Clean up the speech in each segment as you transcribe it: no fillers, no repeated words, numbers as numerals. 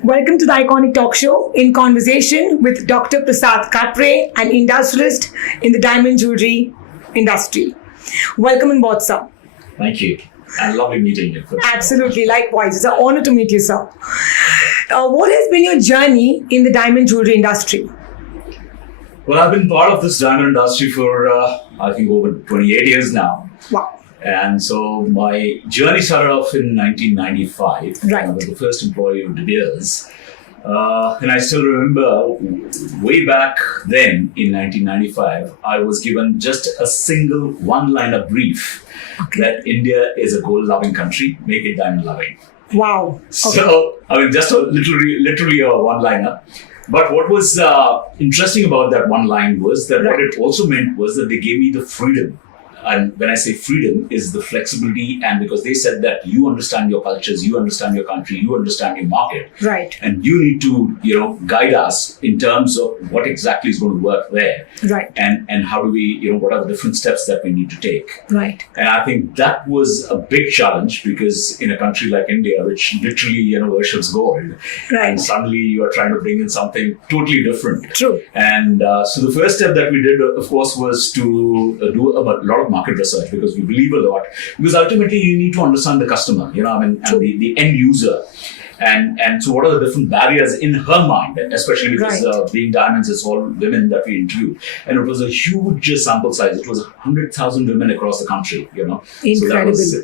Welcome to the Iconic Talk Show in conversation with Dr. Prasad Kapre, an industrialist in the diamond jewellery industry. Welcome on board, sir. Thank you. And lovely meeting you. Absolutely. Likewise. It's an honor to meet you, sir. What has been your journey in the diamond jewellery industry? Well, I've been part of this diamond industry for, I think, over 28 years now. Wow. And so my journey started off in 1995. Right. I was the first employee of De Beers. And I still remember way back then in 1995, I was given just a single one-liner brief that India is a gold-loving country, make it diamond-loving. Wow. Okay. So, I mean, just literally a one-liner. But what was interesting about that one line was that what it also meant was that they gave me the freedom. And when I say freedom, is the flexibility, and because they said that you understand your cultures, you understand your country, you understand your market. Right. And you need to, guide us in terms of what exactly is going to work there. Right. And how do we, what are the different steps that we need to take. Right. And I think that was a big challenge because in a country like India, which literally, worships gold, and suddenly you are trying to bring in something totally different. True. And so the first step that we did, of course, was to do a lot of market research because we believe a lot. Because ultimately, you need to understand the customer, and the end user. And so what are the different barriers in her mind, especially because Being Diamonds, it's all women that we interviewed. And it was a huge sample size. It was 100,000 women across the country, Incredible. So that was,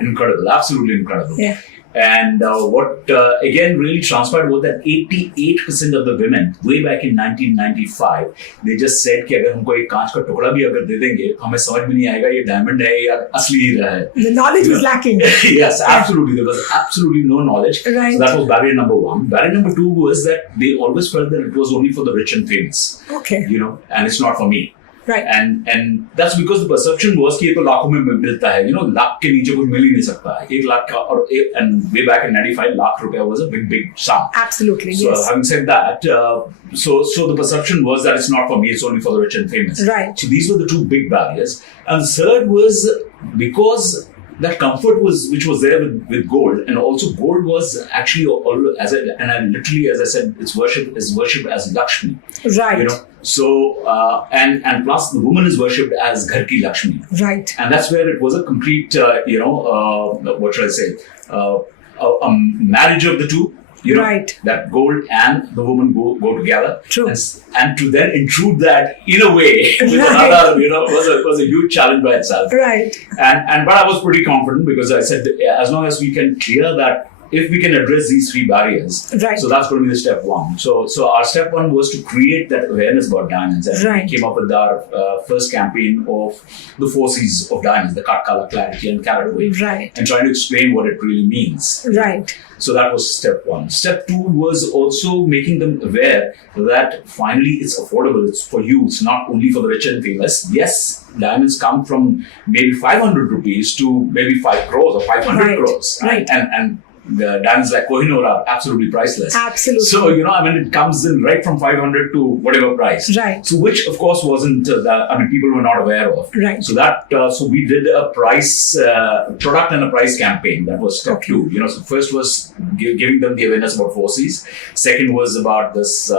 incredible, absolutely incredible. Yeah. And what again really transpired was that 88% of the women way back in 1995 they just said कि अगर हमको एक कांच का टुकड़ा भी अगर दे देंगे हमें समझ में नहीं आएगा ये डायमंड है या असली हीरा है. The knowledge was lacking. Yes, absolutely. There was absolutely no knowledge. Right. So that was barrier number one. Barrier number two was that they always felt that it was only for the rich and famous. Okay. And it's not for me. Right. And that's because the perception was कि ये तो लाखों में मिलता है, लाख के नीचे कुछ मिल ही नहीं सकता है. 1 lakh और and way back in 95 lakh रुपया was a big sum. Absolutely. So yes. having said that, so the perception was that it's not for me, it's only for the rich and famous. Right. So these were the two big barriers. And the third was because that comfort which was there with gold, and also gold was actually as I said, it's worshipped as Lakshmi. Right. So and plus the woman is worshipped as Ghar ki Lakshmi. Right. And that's where it was a complete what should I say, a marriage of the two. That gold and the woman go together. True. And to then intrude that in a way with another, was a huge challenge by itself. Right. But I was pretty confident because I said, as long as we can clear that, if we can address these three barriers, so that's going to be the step one. So our step one was to create that awareness about diamonds, and we came up with our first campaign of the 4 C's of diamonds: the cut, color, clarity, and carat weight, and trying to explain what it really means. Right. So that was step one. Step two was also making them aware that finally it's affordable. It's for you. It's not only for the rich and famous. Yes, diamonds come from maybe 500 rupees to maybe 5 crores or 500 crores. Right. And the diamonds like Kohinoor are absolutely priceless. Absolutely. So, it comes in right from 500 to whatever price. Right. So, which of course wasn't, people were not aware of. Right. So so we did a price, product and a price campaign. That was step two. So first was giving them the awareness about 4 C's. Second was about this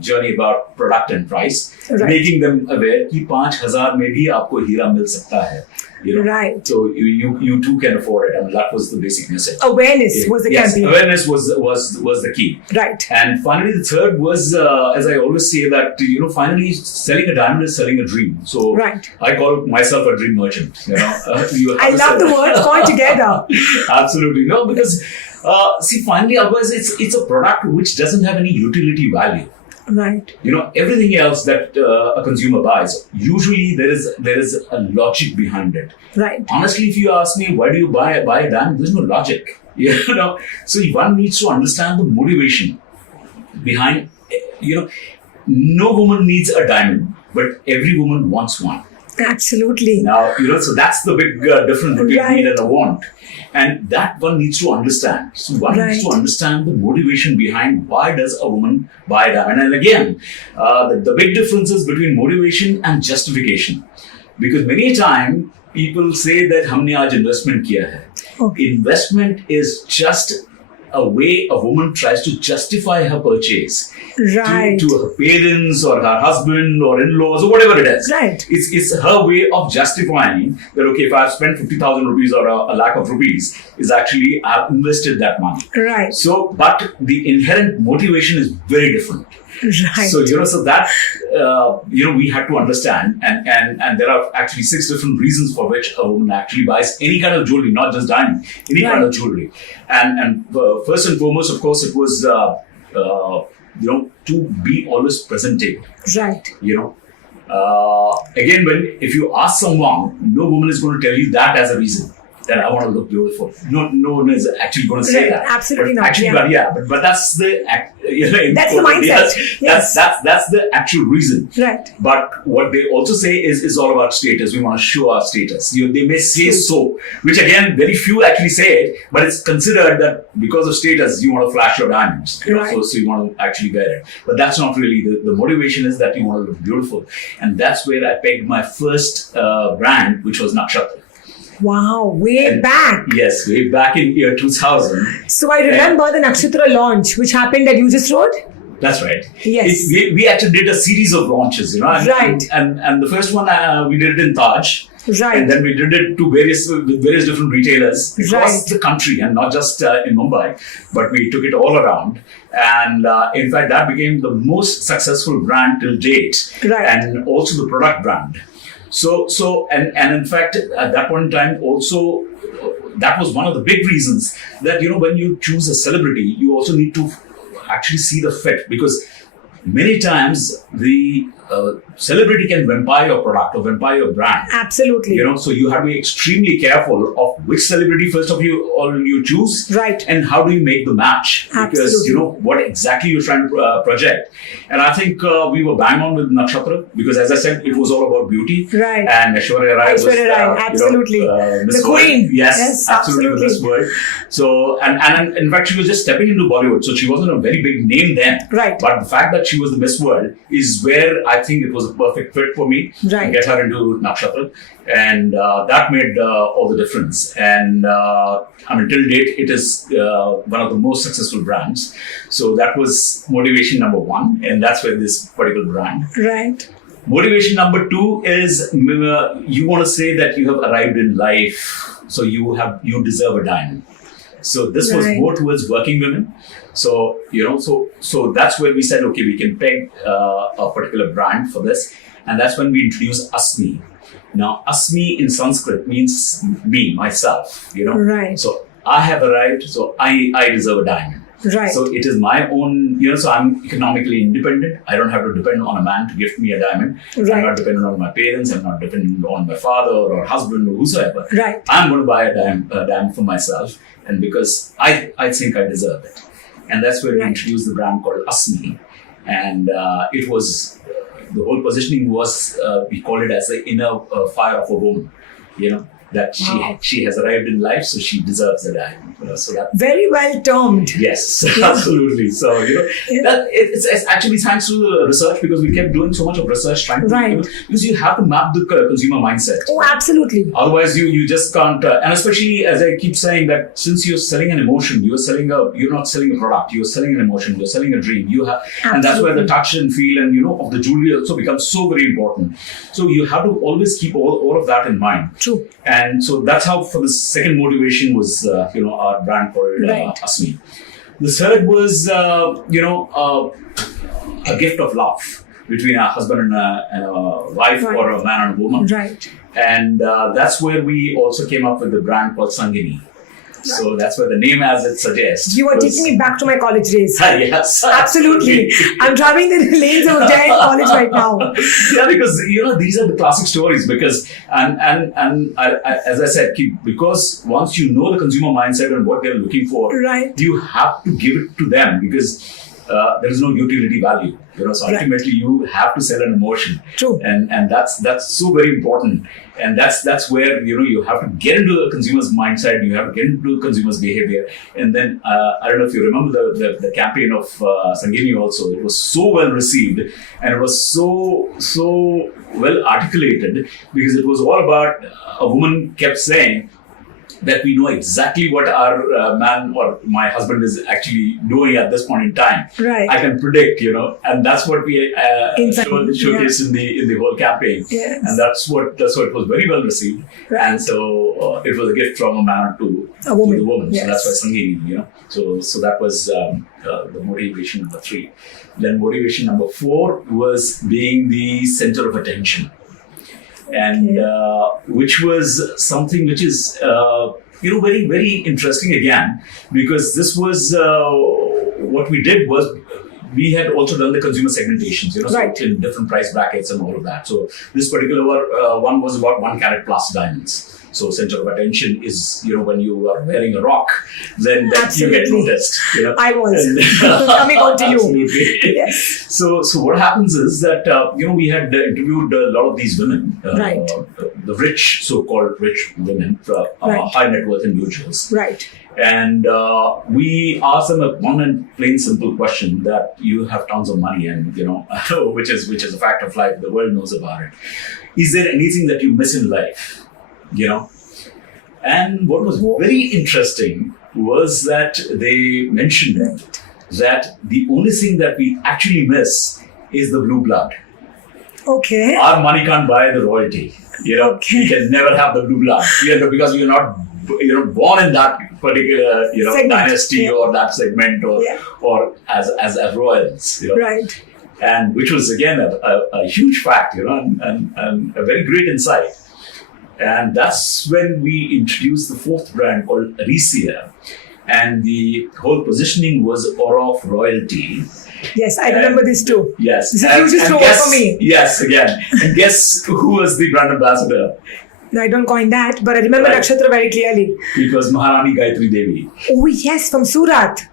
journey about product and price. Making them aware कि 5,000 में भी आपको हीरा मिल सकता है. Right. So you too can afford it, and that was the basic message. Awareness was the campaign. Awareness was the key. Right. And finally, the third was, as I always say, that finally selling a diamond is selling a dream. So I call myself a dream merchant. I love the words going together. Absolutely, no, because finally, otherwise it's a product which doesn't have any utility value. Right. Everything else that a consumer buys, usually there is a logic behind it. Right. Honestly, if you ask me, why do you buy a diamond? There's no logic. So one needs to understand the motivation behind. No woman needs a diamond, but every woman wants one. Absolutely. Now, so that's the big difference between need and a want. And that one needs to understand. So one needs to understand the motivation behind why does a woman buy a diamond. And again, the big difference is between motivation and justification. Because many a time, people say that हमने आज investment किया है. Investment is just a way a woman tries to justify her purchase Right. to her parents or her husband or in-laws or whatever it is. Right. It's her way of justifying that, okay, if I've spent 50,000 rupees or a lakh of rupees, is actually I've invested that money. Right. So, but the inherent motivation is very different. Right. So, so that, we had to understand, and there are actually 6 different reasons for which a woman actually buys any kind of jewelry, not just diamond, any kind of jewelry. And first and foremost, of course, it was, to be always presentable. Right. Again, if you ask someone, no woman is going to tell you that as a reason. That I want to look beautiful. No one is actually going to say that. Absolutely but not. Actually, but that's the that's the mindset. Yes. That's the actual reason. Right. But what they also say is all about status. We want to show our status. They may say so, which again, very few actually say it. But it's considered that because of status, you want to flash your diamonds. Right. So you want to actually wear it. But that's not really the motivation. Is that you want to look beautiful, and that's where I pegged my first brand, which was Nakshatra. Wow, way back. Yes, way back in year 2000. So I remember the Nakshatra launch, which happened at Regis Road. That's right. Yes. We actually did a series of launches, Right. And the first one we did it in Taj. Right. And then we did it to various different retailers across the country, and not just in Mumbai, but we took it all around. And in fact, that became the most successful brand till date, Right. and also the product brand. So and in fact, at that point in time, also that was one of the big reasons that when you choose a celebrity, you also need to actually see the fit, because many times the celebrity can vampire your product or vampire your brand. Absolutely. So you have to be extremely careful of which celebrity first of you choose, right? And how do you make the match? Because Absolutely. What exactly you're trying to project. And I think we were bang on with Nakshatra, because as I said, it was all about beauty. Right. And Aishwarya Rai was absolutely Miss the queen. World. Yes, absolutely Miss World. So and in fact, she was just stepping into Bollywood, so she wasn't a very big name then. Right. But the fact that she was the Miss World is where I think it was a perfect fit for me to get her into Nakshatra, and that made all the difference. And till date, it is one of the most successful brands. So that was motivation number 1, and that's where this particular brand. Right. Motivation number 2 is you want to say that you have arrived in life, so you deserve a diamond. So this was more towards working women. So so that's where we said, okay, we can peg a particular brand for this, and that's when we introduced Asmi. Now, Asmi in Sanskrit means me, myself. Right. So I have arrived, so I deserve a diamond. Right. So it is my own, so I'm economically independent. I don't have to depend on a man to gift me a diamond. Right. I'm not dependent on my parents. I'm not dependent on my father or husband or whosoever. Right. I'm going to buy a diamond for myself, and because I think I deserve it. And that's where we introduced the brand called Asmi. And it was, the whole positioning was, we call it as the inner fire of a woman, that she has arrived in life, so she deserves a diamond. So that very well termed. Yes, absolutely. So that it's actually thanks to the research, because we kept doing so much of research trying to because you have to map the consumer mindset. Oh, absolutely. Otherwise, you just can't. And especially as I keep saying that since you're selling an emotion, you're not selling a product. You're selling an emotion. You're selling a dream. You have, and that's where the touch and feel and of the jewelry also becomes so very important. So you have to always keep all of that in mind. True. And so that's how, for the second motivation was, our brand called Asmi. The third was, a gift of love between a husband and a wife, or a man and a woman. Right. And that's where we also came up with the brand called Sangini. So that's where the name, as it suggests. You are taking me back to my college days. Yes, absolutely. I'm driving the lanes of giant college right now. Yeah, because these are the classic stories. Because and I, as I said, because once you know the consumer mindset and what they're looking for, you have to give it to them, because there is no utility value. So ultimately, you have to sell an emotion. True. And that's so very important. And that's where you have to get into the consumer's mindset. You have to get into the consumer's behavior. And then I don't know if you remember the campaign of Sangini also. It was so well received, and it was so well articulated, because it was all about, a woman kept saying, that we know exactly what our man or my husband is actually doing at this point in time. Right. I can predict, and that's what we showcase in the whole campaign. Yes. And that's what it was very well received. Right. And so it was a gift from a man to the woman. Yes. So that's why Sangeeni, So that was the motivation number 3. Then motivation number 4 was being the center of attention. And which was something which is very, very interesting again, because this was what we did was we had also done the consumer segmentations, right. so in different price brackets and all of that. So this particular one was about 1 carat plus diamonds. So center of attention is, when you are wearing a rock, then you get noticed. I was coming on to you. Absolutely. Yes. So what happens is that, we had interviewed a lot of these women, right. The rich, so-called rich women, right. high net worth individuals. Right. And we asked them a one and plain simple question that you have tons of money and, which is a fact of life. The world knows about it. Is there anything that you miss in life? And what was very interesting was that they mentioned that the only thing that we actually miss is the blue blood. Okay. Our money can't buy the royalty. Okay. You can never have the blue blood. Because you're not born in that particular dynasty or that segment or as royals. Right. And which was again a huge fact, and a very great insight. And that's when we introduced the 4th brand called Alicia. And the whole positioning was aura of royalty. Yes, I remember this too. Yes. This is a huge story for me. Yes, again. And guess who was the brand ambassador? No, I don't coin that, but I remember Nakshatra very clearly. It was Maharani Gayatri Devi. Oh, yes, from Surat.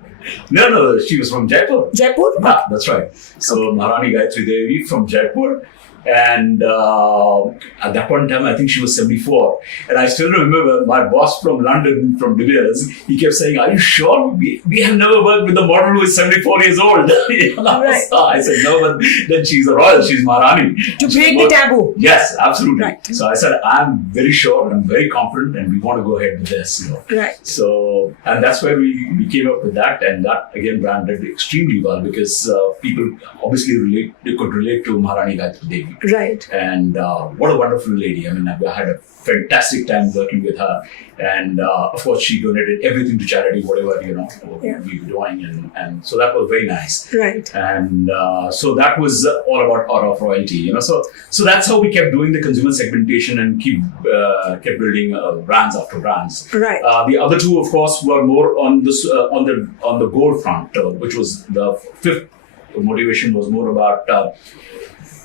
No, she was from Jaipur. Jaipur? Yeah, that's right. So Maharani Gayatri Devi from Jaipur. And at that point in time, I think she was 74. And I still remember my boss from London, from De Beers, he kept saying, "Are you sure? We have never worked with a model who is 74 years old." Right. So I said, "No, but then she's a royal, she's Maharani." To break the taboo. Yes, absolutely. Right. So I said, "I'm very sure, I'm very confident, and we want to go ahead with this." Right. So, and that's where we came up with that. And that, again, branded extremely well because people obviously could relate to Maharani Gayatri Devi. Right. And what a wonderful lady. I mean, I had a fantastic time working with her. And of course, she donated everything to charity, whatever, we were doing. And so that was very nice. Right. And so that was all about aura of royalty, So that's how we kept doing the consumer segmentation and kept building brands after brands. Right. The other two, of course, were more on this on the goal front, which was the 5th motivation was more about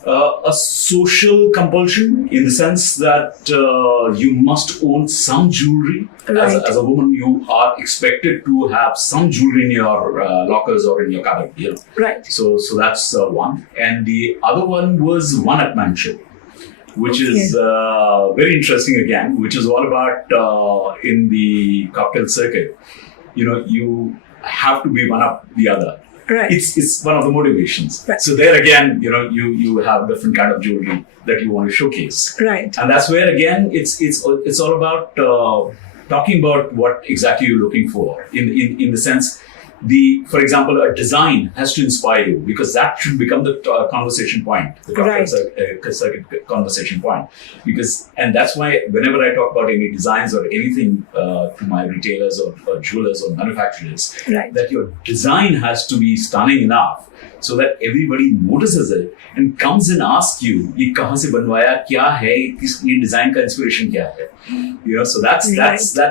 a social compulsion in the sense that you must own some jewelry. Right. As a woman, you are expected to have some jewelry in your lockers or in your cupboard. Right. So that's one. And the other one was one-upmanship, which is very interesting again, which is all about in the cocktail circuit. You have to be one up the other. Right. It's one of the motivations. Right. So there again, you have different kind of jewelry that you want to showcase. Right. And that's where again, it's all about talking about what exactly you're looking for in the sense. For example, a design has to inspire you because that should become the conversation point, the circuit conversation point. And that's why whenever I talk about any designs or anything to my retailers or jewelers or manufacturers, that your design has to be stunning enough so that everybody notices it and comes and asks you, "ये कहाँ से बनवाया? क्या है? ये design का inspiration क्या है?" So that's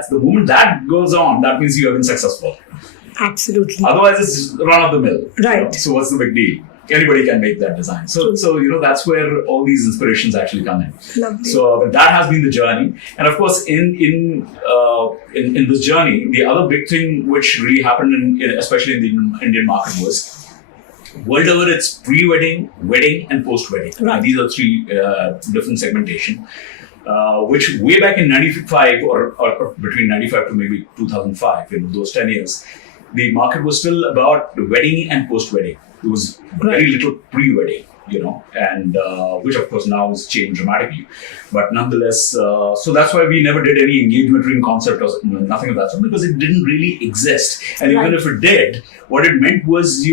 the moment that goes on. That means you have been successful. Absolutely. Otherwise, it's run of the mill. Right. So what's the big deal? Anybody can make that design. So that's where all these inspirations actually come in. Lovely. So that has been the journey. And of course, in this journey, the other big thing which really happened, especially in the Indian market, was world over. It's pre-wedding, wedding, and post-wedding. Right. These are 3 different segmentation. Which way back in 95 or between 95 to maybe 2005, those 10 years. The market was still about wedding and post-wedding. There was very little pre-wedding, and which of course now has changed dramatically. But nonetheless, so that's why we never did any engagement ring concept or nothing of that sort, because it didn't really exist. And even if it did, what it meant was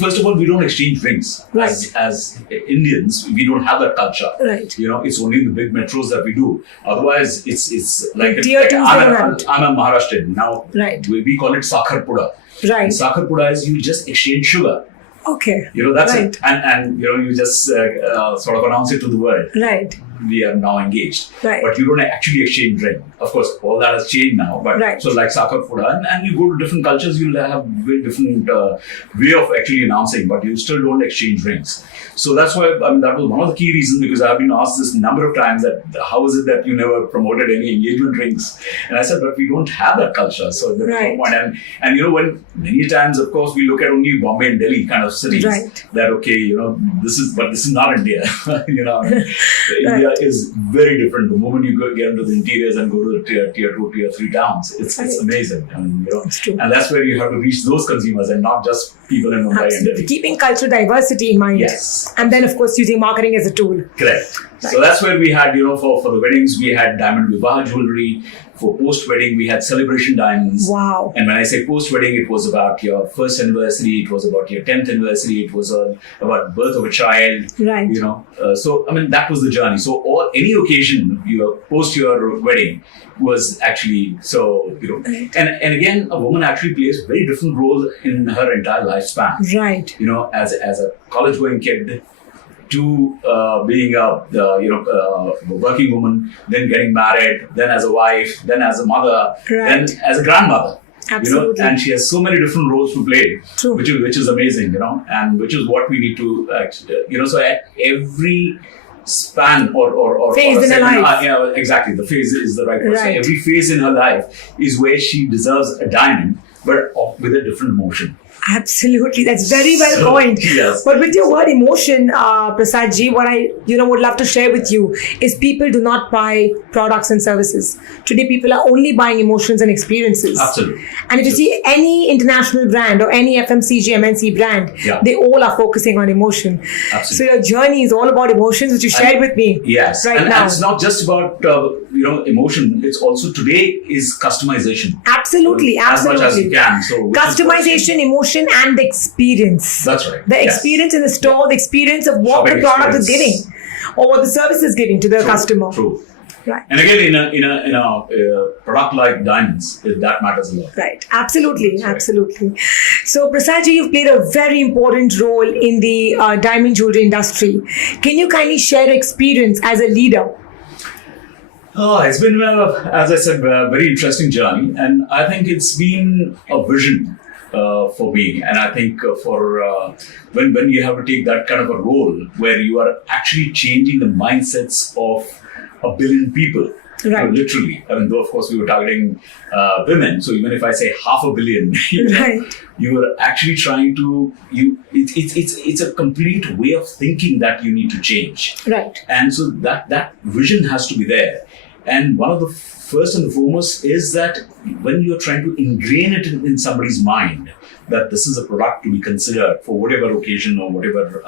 first of all, we don't exchange rings. As Indians, we don't have that culture. It's only in the big metros that we do. Otherwise, it's like I'm a Maharashtrian. Now, we call it Sakhar Puda. And Sakhar Puda is you just exchange sugar. Okay. That's it. And you just sort of announce it to the world. We are now engaged. But you don't actually exchange ring. Of course, all that has changed now. But so like Sakhar Puda, and you go to different cultures, you'll have very different way of actually announcing, but you still don't exchange rings. So that's why, that was one of the key reasons, because I've been asked this number of times that how is it that you never promoted any engagement rings? And I said, but we don't have that culture. So there's no point. And when many times, of course, we look at only Bombay and Delhi kind of cities, that, okay, this is not India. India is very different. The moment you get into the interiors and go to the tier 2, tier 3 towns, it's amazing. And that's where you have to reach those consumers and not just people in Mumbai and Delhi. Keeping cultural diversity in mind. Yes. And then, of course, using marketing as a tool. Correct. So that's where we had, for the weddings, we had diamond vivah jewelry. For post-wedding, we had celebration diamonds. Wow. And when I say post-wedding, it was about your first anniversary, it was about your 10th anniversary, it was about birth of a child. So, that was the journey. So, any occasion, post your wedding was actually, and again, a woman actually plays a very different role in her entire lifespan. As a college-going kid, to being a working woman, then getting married, then as a wife, then as a mother, then as a grandmother. Absolutely. And she has so many different roles to play, which is amazing, and which is what we need to, so at every span or phase in her life. Exactly. The phase is the right word. So every phase in her life is where she deserves a diamond, but with a different emotion. Absolutely, that's very well coined. Yes. But with your word emotion, Prasad ji, what I would love to share with you is people do not buy products and services. Today, people are only buying emotions and experiences. Absolutely. And if you see any international brand or any FMCG, MNC brand, they all are focusing on emotion. Absolutely. So your journey is all about emotions, which you shared with me. Yes, now. And it's not just about emotion. It's also today is customization. Absolutely, as much as you can. So customization, emotion, and the experience. That's right. The experience in the store, the experience of what the product is giving, or what the service is giving to the customer. True. Right. And again, in a product like diamonds, that matters a lot. Right. Absolutely. Absolutely. So, Prasad ji, you've played a very important role in the diamond jewelry industry. Can you kindly share your experience as a leader? Oh, it's been, as I said, a very interesting journey, and I think it's been a vision for me. And I think for when you have to take that kind of a role where you are actually changing the mindsets of a billion people, literally. Though of course we were targeting women, so even if I say 500 million, you are actually trying to it's a complete way of thinking that you need to change. Right. And so that vision has to be there. And one of the first and the foremost is that when you're trying to ingrain it in somebody's mind that this is a product to be considered for whatever occasion or whatever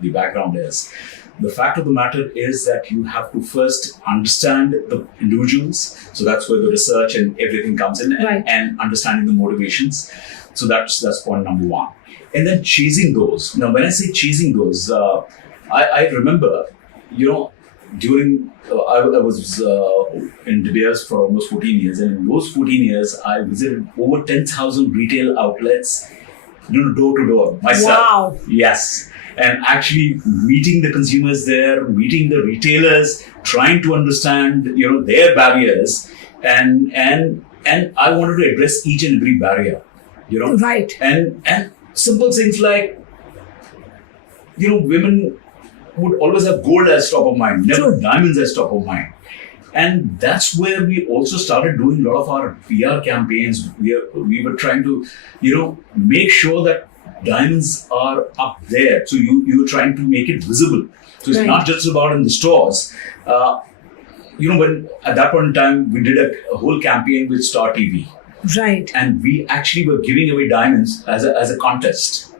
the background is, the fact of the matter is that you have to first understand the individuals. So that's where the research and everything comes in, and understanding the motivations. So that's point number one. And then chasing those. Now, when I say chasing those, I remember, during I was in De Beers for almost 14 years, and in those 14 years, I visited over 10,000 retail outlets, door to door myself. Wow! Yes, and actually meeting the consumers there, meeting the retailers, trying to understand their barriers, and I wanted to address each and every barrier, Right. And simple things like women would always have gold as top of mind, never diamonds as top of mind. And that's where we also started doing a lot of our PR campaigns. We were trying to, make sure that diamonds are up there. So you were trying to make it visible. So it's not just about in the stores. When at that point in time, we did a whole campaign with Star TV. Right. And we actually were giving away diamonds as a contest.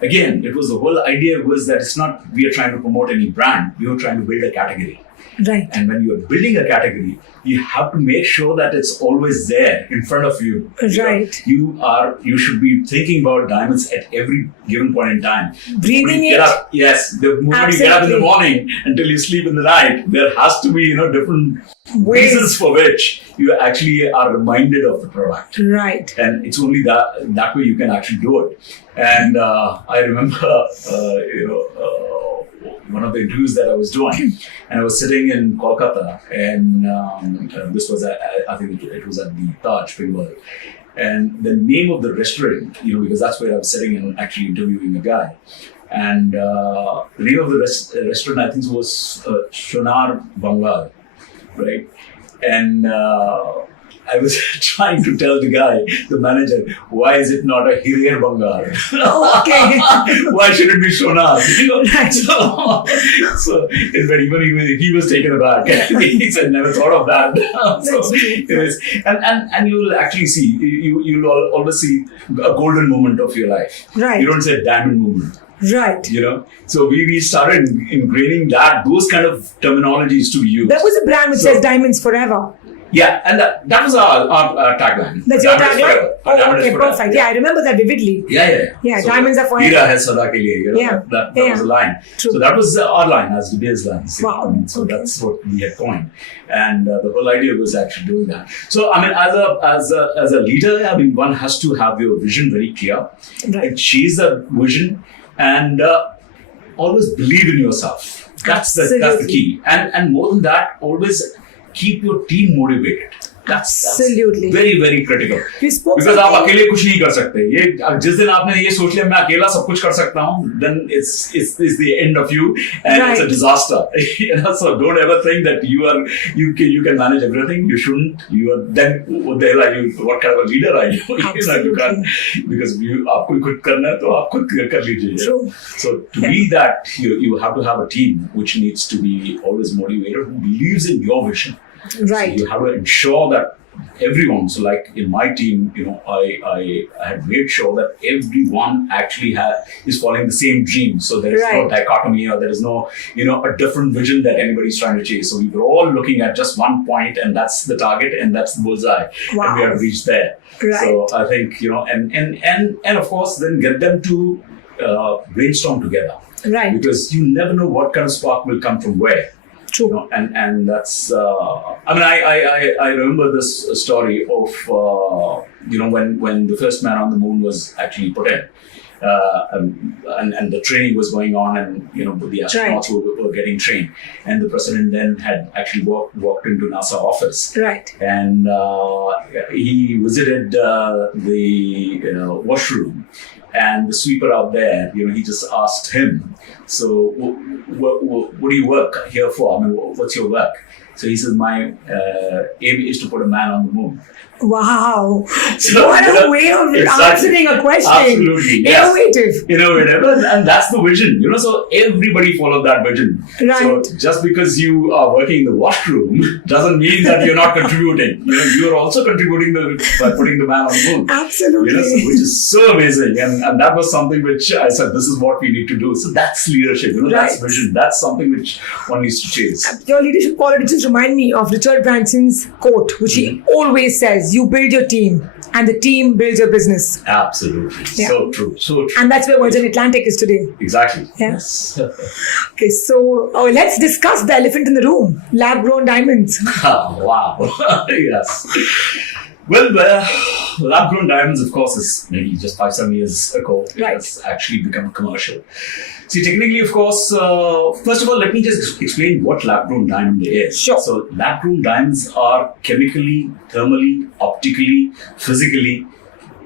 Again, it was the whole idea was that it's not we are trying to promote any brand. We are trying to build a category. Right. And when you are building a category, you have to make sure that it's always there in front of you. Right. You should be thinking about diamonds at every given point in time. Breathing it. Yes. The moment you get up in the morning until you sleep in the night, there has to be, different reasons for which you actually are reminded of the product. Right. And it's only that way you can actually do it. And I remember, one of the interviews that I was doing, and I was sitting in Kolkata, and this was, I think it was at the Taj Bengal. And the name of the restaurant, because that's where I was sitting and actually interviewing a guy. And the name of the restaurant, I think, was Shonar Bangal, right? And I was trying to tell the guy, the manager, why is it not a Hirer Bangal? Okay. Why should it be Shonar? Right. So even he was taken aback. He said, never thought of that. And you'll actually see, you'll always see a golden moment of your life. Right. You don't say diamond moment. Right. So we started ingraining those kind of terminologies to use. There was a brand which says diamonds forever. Yeah, and that was our tagline. That's your tagline? Oh, okay, perfect. Yeah, I remember that vividly. Yeah. So diamonds are forever. Hira hai sada ke liye, that was a line. True. So that was our line, as Dubai's line. Wow. So that's what we had coined. And the whole idea was actually doing that. So, as a leader, one has to have your vision very clear. Right. And chase the vision and always believe in yourself. That's the key. And more than that, always keep your team motivated. That's very, very critical. Because आप अकेले कुछ नहीं कर सकते. ये जिस दिन आपने ये सोच लिया मैं अकेला सब कुछ कर सकता हूँ, then it's the end of you and it's a disaster. So don't ever think that you can manage everything. You shouldn't. You are then what the hell are you? What kind of a leader are you? You can't, because आपको खुद करना है तो आप खुद कर लीजिए. So to be that, you have to have a team which needs to be always motivated, who believes in your vision. Right. So you have to ensure that everyone, so like in my team, I had made sure that everyone actually is following the same dream. So there is no dichotomy, or there is no, a different vision that anybody's trying to chase. So we were all looking at just one point, and that's the target, and that's the bullseye. Wow. And we have to reach there. Right. So I think, and of course, then get them to brainstorm together. Right. Because you never know what kind of spark will come from where. True. And that's, I remember this story of, when the first man on the moon was actually put in, and the training was going on, and, the astronauts were getting trained. And the president then had actually walked into NASA office. Right. And he visited the washroom. And the sweeper out there, he just asked him, so what do you work here for? I mean, what's your work? So he said, my aim is to put a man on the moon. Wow. So, what a way of answering a question. Absolutely. Yes. Innovative. And that's the vision. So everybody followed that vision. Right. So just because you are working in the washroom doesn't mean that you're not contributing. You're also contributing by putting the man on the moon. Absolutely. Which is so amazing. And that was something which I said, this is what we need to do. So that's leadership. That's vision. That's something which one needs to chase. Your leadership qualities just remind me of Richard Branson's quote, which he always says, you build your team and the team builds your business. Absolutely. Yeah. So true. And that's where Virgin Atlantic is today. Exactly. Yeah. Yes. Okay, so let's discuss the elephant in the room, lab-grown diamonds. Wow. Yes. Well, lab-grown diamonds, of course, is maybe just 5-7 years ago. Right. It's actually become commercial. See, technically, of course, first of all, let me just explain what lab-grown diamond is. Sure. So, lab-grown diamonds are chemically, thermally, optically, physically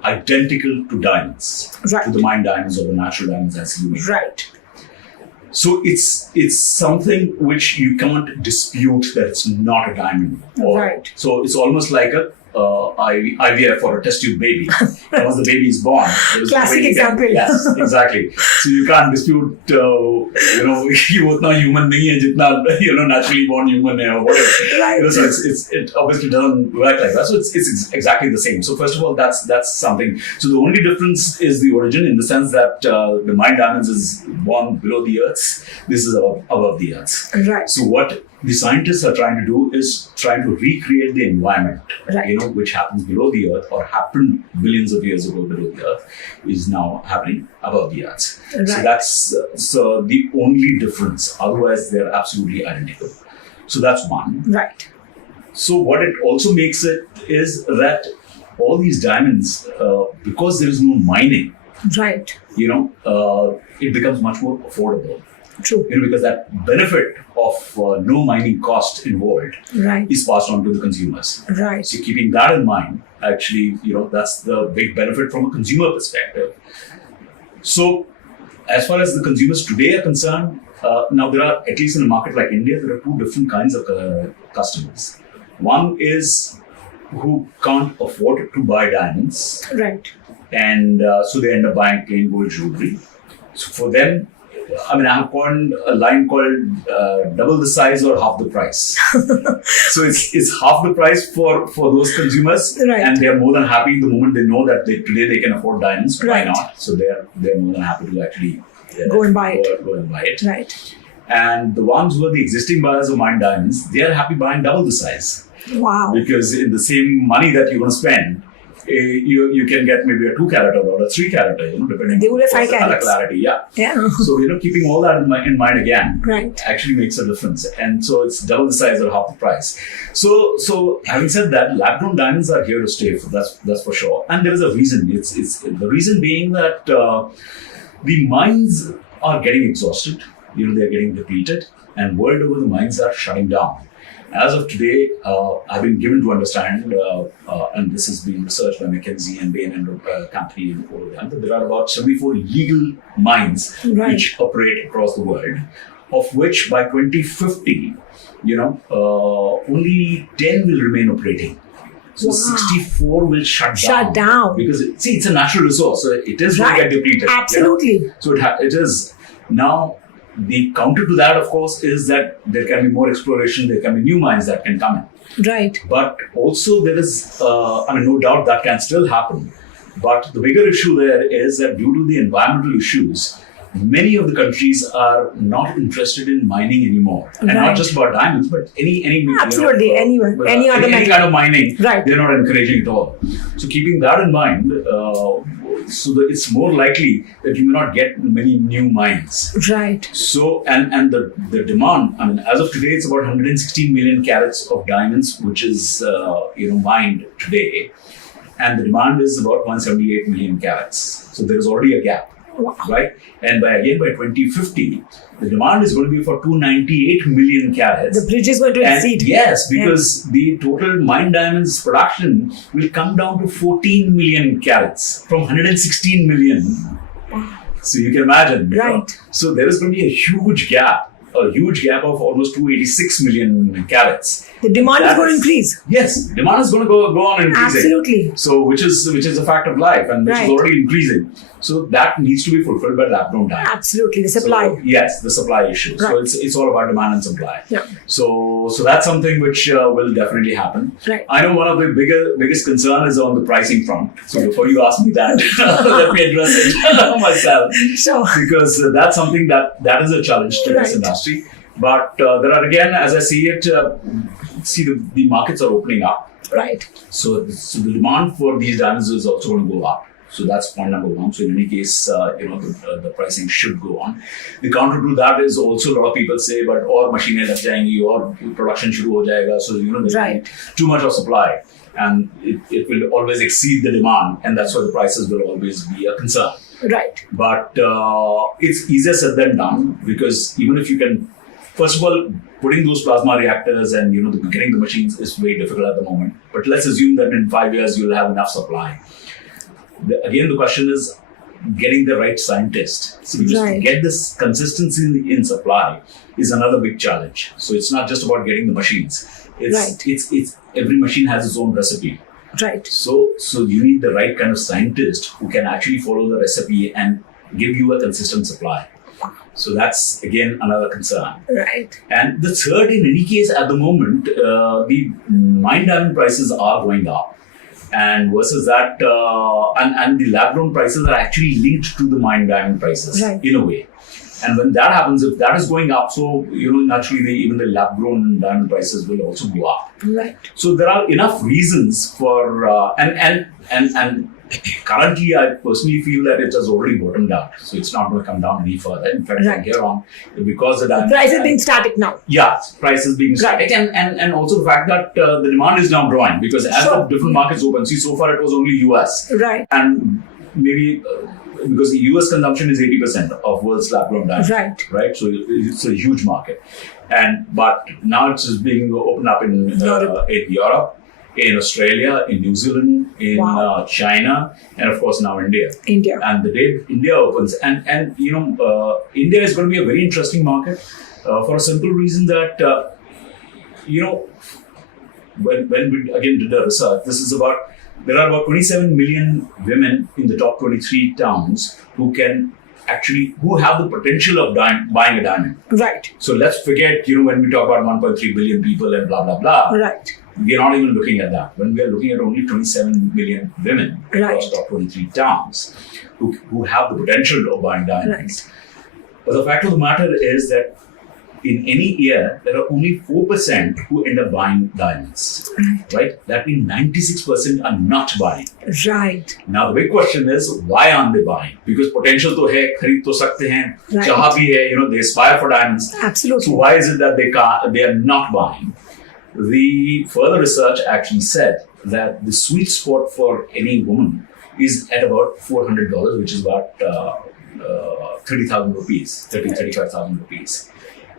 identical to diamonds. Right. To the mined diamonds or the natural diamonds as you make. Right. So it's something which you can't dispute that it's not a diamond. Right. So it's almost like a IVF for a test tube baby. And once the baby is born, there is Classic example. Yes, exactly. So you can't dispute, ये उतना human नहीं है जितना naturally born human है or whatever. Right. So it obviously doesn't work like that. So it's exactly the same. So first of all, that's something. So the only difference is the origin, in the sense that the mine diamonds is born below the earth. This is above the earth. Right. So what the scientists are trying to do is trying to recreate the environment, right, which happens below the earth or happened billions of years ago below the earth, is now happening above the earth. Right. So that's the only difference. Otherwise, they're absolutely identical. So that's one. Right. So what it also makes it is that all these diamonds, because there is no mining, right, it becomes much more affordable. True. Because that benefit of no mining cost involved, right, is passed on to the consumers. Right. So keeping that in mind, actually, that's the big benefit from a consumer perspective. So as far as the consumers today are concerned, now there are, at least in a market like India, there are two different kinds of customers. One is who can't afford to buy diamonds. Right. And so they end up buying plain gold jewelry. So for them, I have coined a line called double the size or half the price. So it's half the price for those consumers, right, and they are more than happy the moment they know that today they can afford diamonds. Right. Why not? So they're more than happy to actually go and buy it. Go and buy it. Right. And the ones who are the existing buyers of mine diamonds, they are happy buying double the size. Wow. Because in the same money that you're going to spend, you can get maybe a 2 carat or a 3 carat, depending. They would have 5 carats. Clarity, yeah. Yeah. So keeping all that in mind again, right, actually makes a difference, and so it's double the size or half the price. So having said that, lab-grown diamonds are here to stay. That's for sure, and there is a reason. It's the reason being that the mines are getting exhausted. They're getting depleted, and world over the mines are shutting down. As of today, I've been given to understand, and this has been researched by McKinsey and Bain and Company and all of them, that there are about 74 legal mines, right, which operate across the world, of which by 2050, only 10 will remain operating. So wow, 64 will shut down. Because it's a natural resource, so it is going to get depleted. Absolutely. So it is. Now, the counter to that, of course, is that there can be more exploration, there can be new mines that can come in. Right. But also there is, no doubt that can still happen. But the bigger issue there is that due to the environmental issues, many of the countries are not interested in mining anymore. And right, not just about diamonds, but any absolutely, any kind of mining, right, they're not encouraging at all. So keeping that in mind, so that it's more likely that you may not get many new mines. Right. So, and the demand, as of today, it's about 116 million carats of diamonds, which is, mined today. And the demand is about 178 million carats. So there is already a gap. Wow. Right? And by 2050, the demand is going to be for 298 million carats. The bridge is going to exceed. Yes, because the total mine diamonds production will come down to 14 million carats from 116 million. Wow. So you can imagine. Right. So there is going to be a huge gap of almost 286 million carats. The demand is going to increase. Yes, demand is going to go on increasing. Absolutely. So which is a fact of life, and which right, is already increasing. So that needs to be fulfilled by lab-grown diamonds. Absolutely, the supply. So, yes, the supply issue. Right. So it's all about demand and supply. Yeah. So that's something which will definitely happen. Right. I know one of the biggest concern is on the pricing front. So before you ask me that, let me address it myself. Sure. Because that's something that is a challenge to this industry. But there are, again, as I see it, the markets are opening up. Right. So the demand for these diamonds is also going to go up. So that's point number one. So in any case, the pricing should go on. The counter to that is also a lot of people say, but or machines lag jayenge, or production shuru ho jayega. So there's too much of supply, and it will always exceed the demand, and that's why the prices will always be a concern. Right. But it's easier said than done, because even if you can, first of all, putting those plasma reactors and getting the machines is very difficult at the moment. But let's assume that in 5 years you'll have enough supply. Again, the question is getting the right scientist. So just to get this consistency in supply is another big challenge. So it's not just about getting the machines. It's every machine has its own recipe. Right. So you need the right kind of scientist who can actually follow the recipe and give you a consistent supply. So that's again another concern. Right. And the third, in any case, at the moment, the mine diamond prices are going up, and versus that, and the lab-grown prices are actually linked to the mine diamond prices in a way. And when that happens, if that is going up, so naturally, even the lab-grown diamond prices will also go up. Right. So there are enough reasons for and currently, I personally feel that it has already bottomed out. So it's not going to come down any further. In fact, from here on, because the price is being static now. Yeah, price is being static, and also the fact that the demand is now growing because as the different markets open. See, so far it was only US, right, and maybe. Because the US consumption is 80% of world's lab-grown diamond, right? So it's a huge market, but now it's just being opened up in Europe, in Australia, in New Zealand, in China, and of course now India. And the day India opens, and India is going to be a very interesting market for a simple reason that when we again did the research, there are about 27 million women in the top 23 towns who have the potential of buying a diamond. Right. So let's forget, when we talk about 1.3 billion people and blah, blah, blah. Right. We are not even looking at that. When we are looking at only 27 million women across top 23 towns who have the potential of buying diamonds. Right. But the fact of the matter is that in any year, there are only 4% who end up buying diamonds. Right? That means 96% are not buying. Right. Now, the big question is, why aren't they buying? Because potential to hai, khareed to sakte hain, chaha bhi hai, they aspire for diamonds. Absolutely. So why is it that they are not buying? The further research actually said that the sweet spot for any woman is at about $400, which is about 30,000 rupees, 35,000 rupees.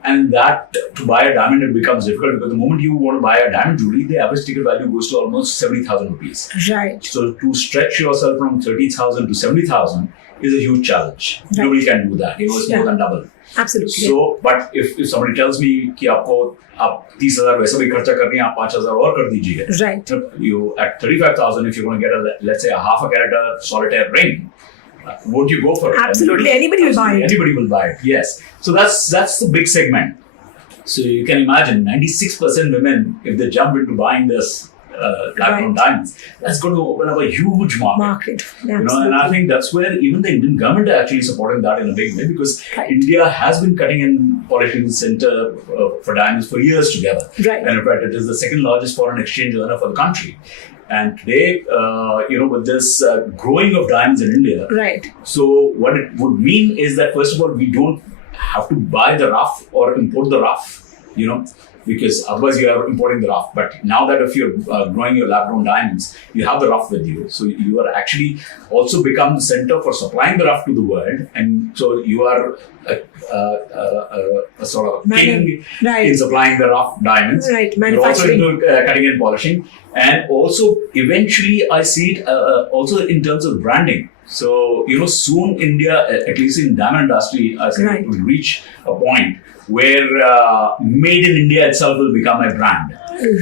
And that, to buy a diamond, it becomes difficult because the moment you want to buy a diamond jewelry, the average ticket value goes to almost 70,000 rupees. Right. So to stretch yourself from 30,000 to 70,000 is a huge challenge. Right. Nobody can do that. It's more than double. Absolutely. So, but if somebody tells me कि आप 30,000 वैसा भी खर्चा करनी है, आप 5,000 और कर दीजिए. Right. You at 35,000, if you're going to get let's say a half a carat solitaire ring, won't you go for it? Absolutely. Anybody will buy it. Anybody will buy it, yes. So that's the big segment. So you can imagine 96% women, if they jump into buying this lab-grown diamonds, that's going to open up a huge market. And I think that's where even the Indian government are actually supporting that in a big way because India has been cutting and polishing center for diamonds for years together. Right. And in fact, it is the second largest foreign exchange earner for the country. And today, with this growing of diamonds in India, so what it would mean is that, first of all, we don't have to buy the rough or import the rough, because otherwise you are importing the rough. But now that if you're growing your lab-grown diamonds, you have the rough with you. So you are actually also become the center for supplying the rough to the world. And so you are a sort of king in supplying the rough diamonds. Right, manufacturing. You're also into cutting and polishing. And also, eventually, I see it also in terms of branding. So, soon India, at least in diamond industry, I think it will reach a point where made in India itself will become a brand.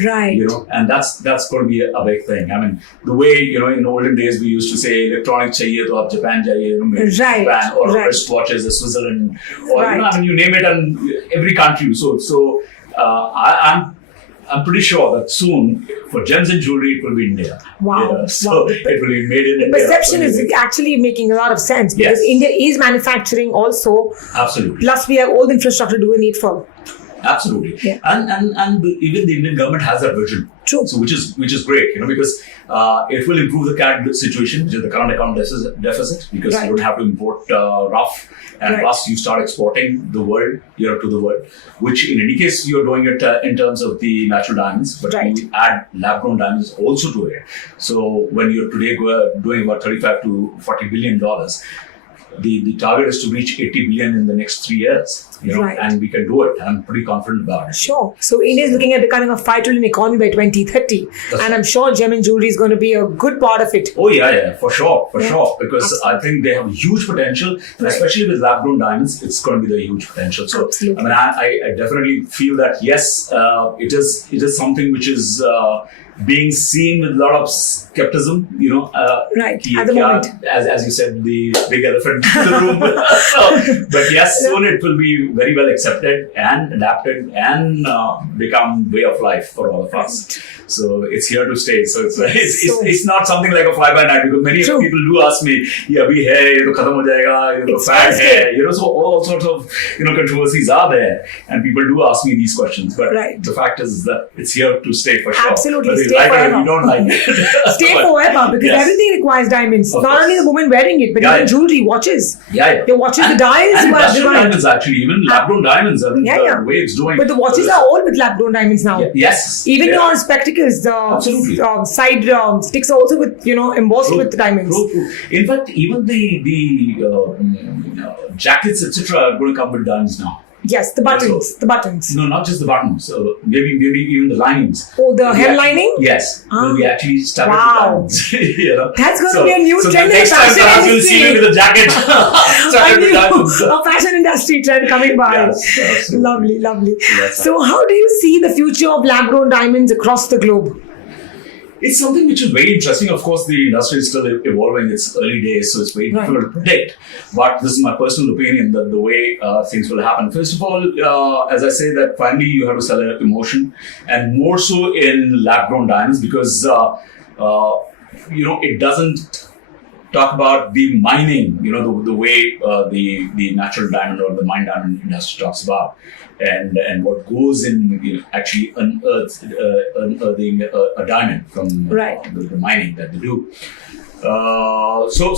Right. And that's going to be a big thing. I mean, the way, in olden days, we used to say, electronic chahiye to aap Japan jaiye, Japan, or wristwatches, Switzerland, or, you name it, and every country. So I'm pretty sure that soon, for gems and jewelry, it will be India. Wow. So it will be made in India. The perception is actually making a lot of sense because India is manufacturing also. Absolutely. Plus, we have all the infrastructure to do the needful. Absolutely. Yeah. And even the Indian government has that vision. True. So which is great, because it will improve the CAD situation, which is the current account deficit, because you don't have to import rough, and plus you start exporting the world, to the world, which in any case you're doing it in terms of the natural diamonds, but you add lab-grown diamonds also to it. So when you're today doing about $35 to $40 billion, the target is to reach 80 billion in the next 3 years, and we can do it. I'm pretty confident about it. Sure. So India is looking at becoming a $5 trillion economy by 2030, and I'm sure gem and jewelry is going to be a good part of it. Oh yeah, for sure, because absolutely. I think they have huge potential, especially with lab-grown diamonds. It's going to be the huge potential. So absolutely. I mean, I definitely feel that yes, it is something which is being seen with a lot of skepticism, Right, at the moment. As you said, the big elephant in the room. But yes, soon it will be very well accepted and adapted and become way of life for all of us. So it's here to stay. So it's not something like a fly by night, because many people do ask me, abhi hai, ye to khatam ho jayega, fad hai, so all sorts of controversies are there, and people do ask me these questions. But the fact is that it's here to stay for sure. Absolutely, whether stay you like forever. it or you don't like it. Stay forever, because everything requires diamonds. Not only the woman wearing it, but even jewelry, watches. Your watches, the dials. And industrial diamonds, actually, even lab-grown diamonds. I mean, the way it's doing. But the watches are all with lab-grown diamonds now. Yes. Even your spectacles, the side sticks are also with embossed with diamonds. True. In fact, even the jackets, etc., are going to come with diamonds now. Yes, the buttons. No, not just the buttons. Maybe even the linings. Oh, the hem lining? Yes. Will be actually stuck with diamonds. That's going to be a new trend in the fashion industry. You'll see me with a jacket. A fashion industry trend coming by. Yes, lovely. Yes, so how do you see the future of lab-grown diamonds across the globe? It's something which is very interesting. Of course, the industry is still evolving. It's early days, so it's very difficult to predict. But this is my personal opinion that the way things will happen. First of all, as I say, that finally you have to sell an emotion, and more so in lab-grown diamonds, because it doesn't talk about the mining. The way the natural diamond or the mined diamond industry talks about. And what goes in actually unearthing a diamond from the mining that they do. So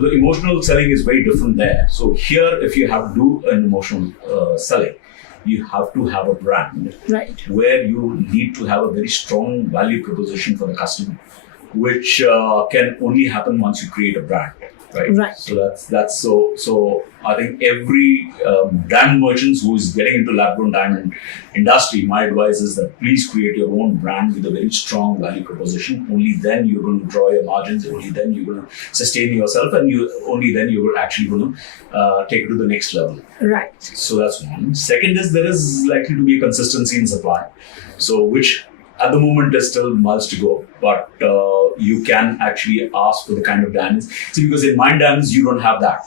the emotional selling is very different there. So here, if you have to do an emotional selling, you have to have a brand where you need to have a very strong value proposition for the customer, which can only happen once you create a brand. Right. So that's so I think every brand merchants who is getting into lab-grown diamond industry, my advice is that please create your own brand with a very strong value proposition. Only then you're going to draw your margins. Only then you're going to sustain yourself, and only then you're actually going to take it to the next level. Right. So that's one. Second is there is likely to be a consistency in supply. So which at the moment there's still miles to go, but you can actually ask for the kind of diamonds. See, because in mined diamonds you don't have that.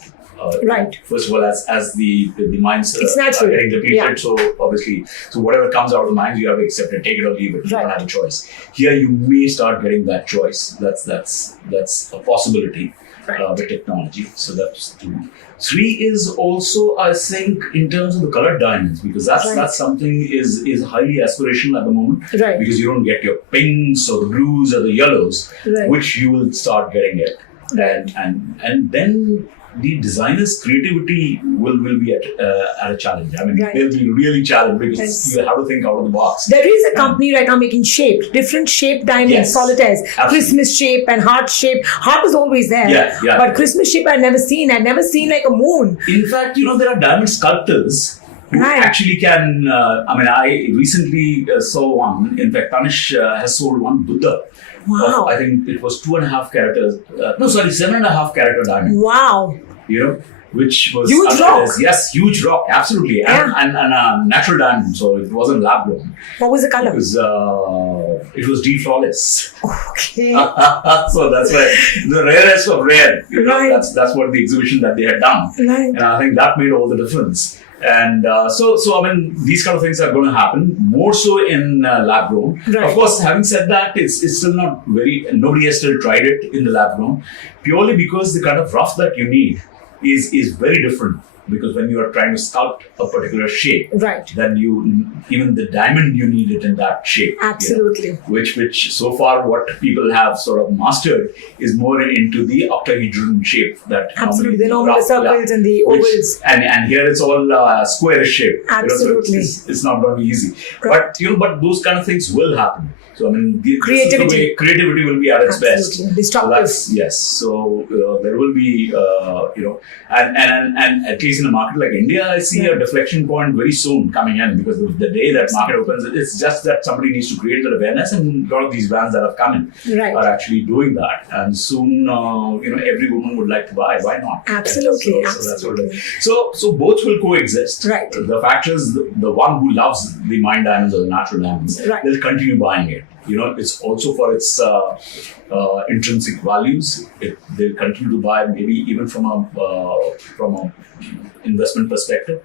First of all, as the mines are getting depleted, so obviously, whatever comes out of the mines, you have to accept it, take it or leave it. You don't have a choice. Here, you may start getting that choice. That's a possibility with technology. So that's two. Three is also, I think, in terms of the colored diamonds, because that's something is highly aspirational at the moment, because you don't get your pinks or the blues or the yellows, which you will start getting it, and then the designer's creativity will be at a challenge. I mean, they'll be really challenged because you have to think out of the box. There is a company right now making different shaped diamonds, solitaires, Christmas shape and heart shape. Heart was always there, but Christmas shape I'd never seen. I'd never seen like a moon. In fact, there are diamond sculptors who actually can. I recently saw one. In fact, Tanish has sold one Buddha. Wow. I think it was 2.5 characters. 7.5 character diamond. Wow. Which was huge rock. Yes, huge rock, absolutely, and a natural diamond, so it wasn't lab grown. What was the color? It was deep flawless. Okay. So that's why the rarest of rare. That's what the exhibition that they had done, and I think that made all the difference. And so these kind of things are going to happen more so in lab grown. Of course, having said that, it's still not nobody has still tried it in the lab grown, purely because the kind of rough that you need is very different. Because when you are trying to sculpt a particular shape, then even the diamond, you need it in that shape. Absolutely. Which so far what people have sort of mastered is more into the octahedron shape. That the normal circles and the ovals. And here it's all squarish shape. Absolutely. So it's not going to be easy. But those kind of things will happen. So creativity will be at its best. Destructive. So there will be and at least in a market like India, I see a deflection point very soon coming in, because the day that market opens, it's just that somebody needs to create that awareness, and a lot of these brands that have come in are actually doing that, and soon every woman would like to buy. Why not? Absolutely. So that's what it is. So both will coexist. Right. The fact is, the one who loves the mined diamonds or the natural diamonds, they'll continue buying it. It's also for its intrinsic values. They'll continue to buy, maybe even from a investment perspective.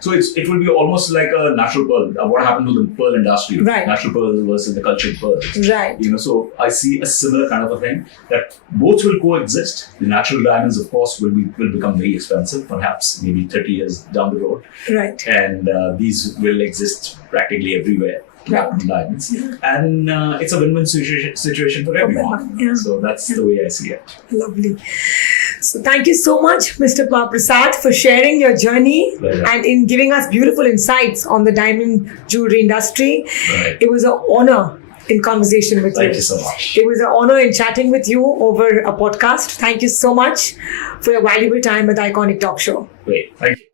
So it will be almost like a natural pearl. What happened to the pearl industry? Right. Natural pearl versus the cultured pearl. Right. So I see a similar kind of a thing, that both will coexist. The natural diamonds, of course, will become very expensive, perhaps maybe 30 years down the road. Right. And these will exist practically everywhere. Right. Diamonds. And it's a win-win situation for everyone. Yeah. So that's the way I see it. Lovely. So thank you so much, Mr. Prasad, for sharing your journey. Pleasure. And in giving us beautiful insights on the diamond jewelry industry. Right. It was an honor in conversation with you. Thank you so much. It was an honor in chatting with you over a podcast. Thank you so much for your valuable time at the Iconic Talk Show. Great. Thank you.